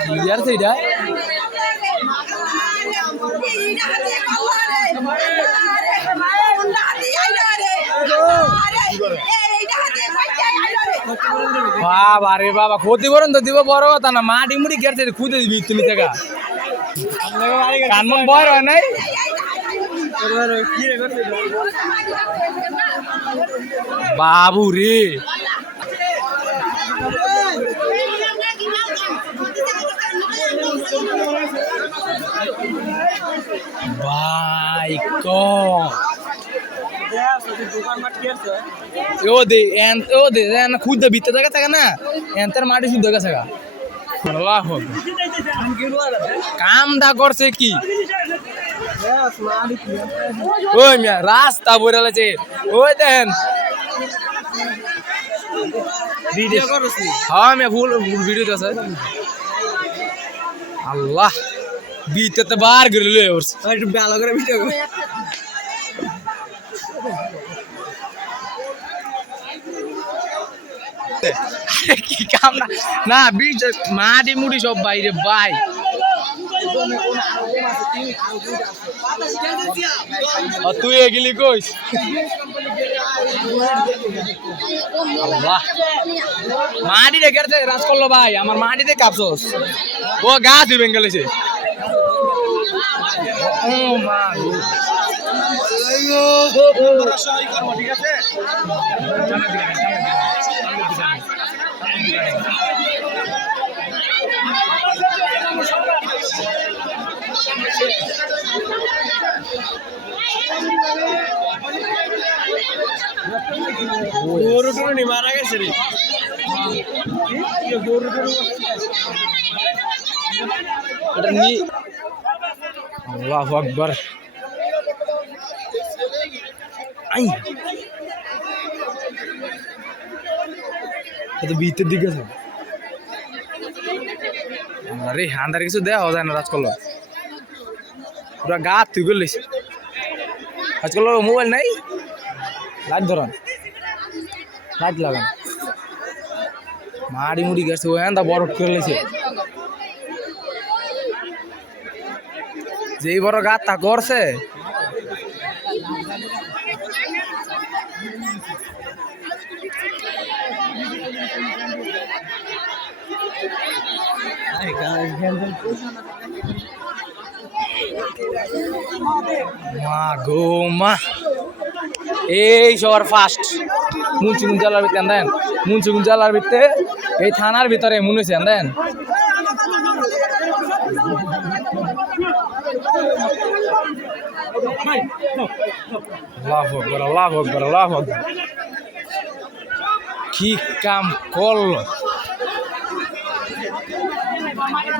Clear সেইটা বাবা রে বাবা ক্ষতিপূরণ তো, দিব বড় কথা না মাটি মুটি গেছে খুঁজে দিবি তুমি থেকে। বড় হয় নাই? বাবু রে ভাই ক? ও দে এন ও দে এন খুদ ভিতরে জায়গা থাকে না? এনতার মাটি শুদ্ধ গেছে গা আল্লাহ। হোক কামটা করছে কি? ওই মিয়া রাস্তা বইরা লাগছে ওই দেখেন। হ্যাঁ মিয়া ভুল ভুল ভিডিও আছে আল্লাহ বিতে বার করে লয়ে উঠছে একটু ভালো করে ভিডিও আরে কি কাম না? না বিচ মাটি মুটি সব বাইরে ভাই। আর তুই এগুলি কইস? মাটি রেখে রাজ করল ভাই আমার মাটিতে কাপছস ও গাছ দিবেন গেলেছে ও মা গরু টরু নি মারা গেছে রে গরু টরু আল্লাহু আকবার। আই। এটা ভিতর দিকে আছে আরে আন্দার কিছু দেওয়া যায় না রাজকল পুরা গা তুই করলিস আজকাল মোবাইল নাই? লাইট ধরান। লাইট লাগান। মারি মুড়ি গেছে, ও এন্দা বড় করে লেছে। যেই বড় গাত তা করছে মা গো মা। এই সবার ফার্স্ট মুন্সিগুন জেলার ভিতরে দেন মুন্সিগুন জেলার ভিতরে, এই থানার ভিতরে মনে হয়েছে দেন কি কাম করল?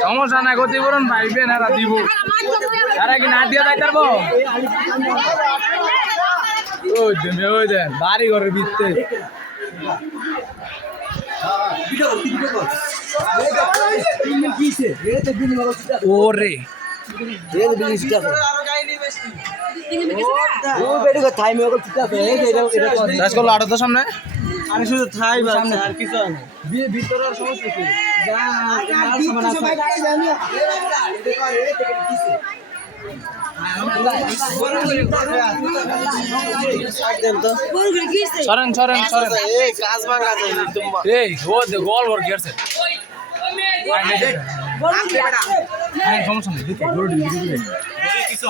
সমস্যা নাই গতি করুন ভাইবে না দিব। তারা কি না দিয়ে যাই পারব ওই দেন ওই দেন বাড়ি ঘরের ভিতরে ওরে আটো তো সামনে? আরে শুধু থাই বাচ্চা আর কিছু না। ভিতরের সমস্যা কি? যা সামান আছে। সরেন সরেন সরেন। এই গোল ঘর গেছে। সমস্যা নেই কিছু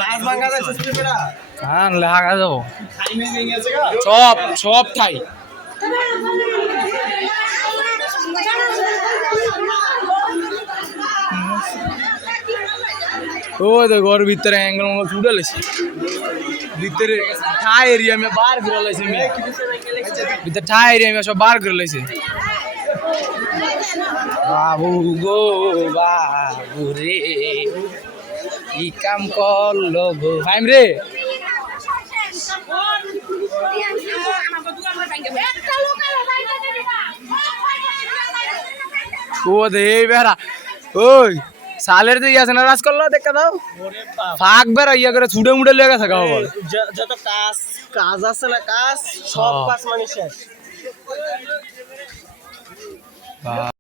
সব সব ঠাই ও তো ঘর ভিতরে অ্যাঙ্গেল মঙ্গল ছুটে লেছি ভিতরে ঠাই এরিয়া মে বার করে লেছি মে ভিতরে ঠাই এরিয়া মে সব বার করে লেছি বাবু গো, বাবু রে, কি কাম করল গো? ফাইম রে। ও দে বেড়া। ওই সালের দিয়ে আছে না রাজ করল দেখা দাও। ফাঁক বেড়া ইয়া করে ছুটে মুটে লেগে থাকা বল। যত কাজ কাজ আছে না কাজ সব হ্যাঁ। কাজ মানে শেষ।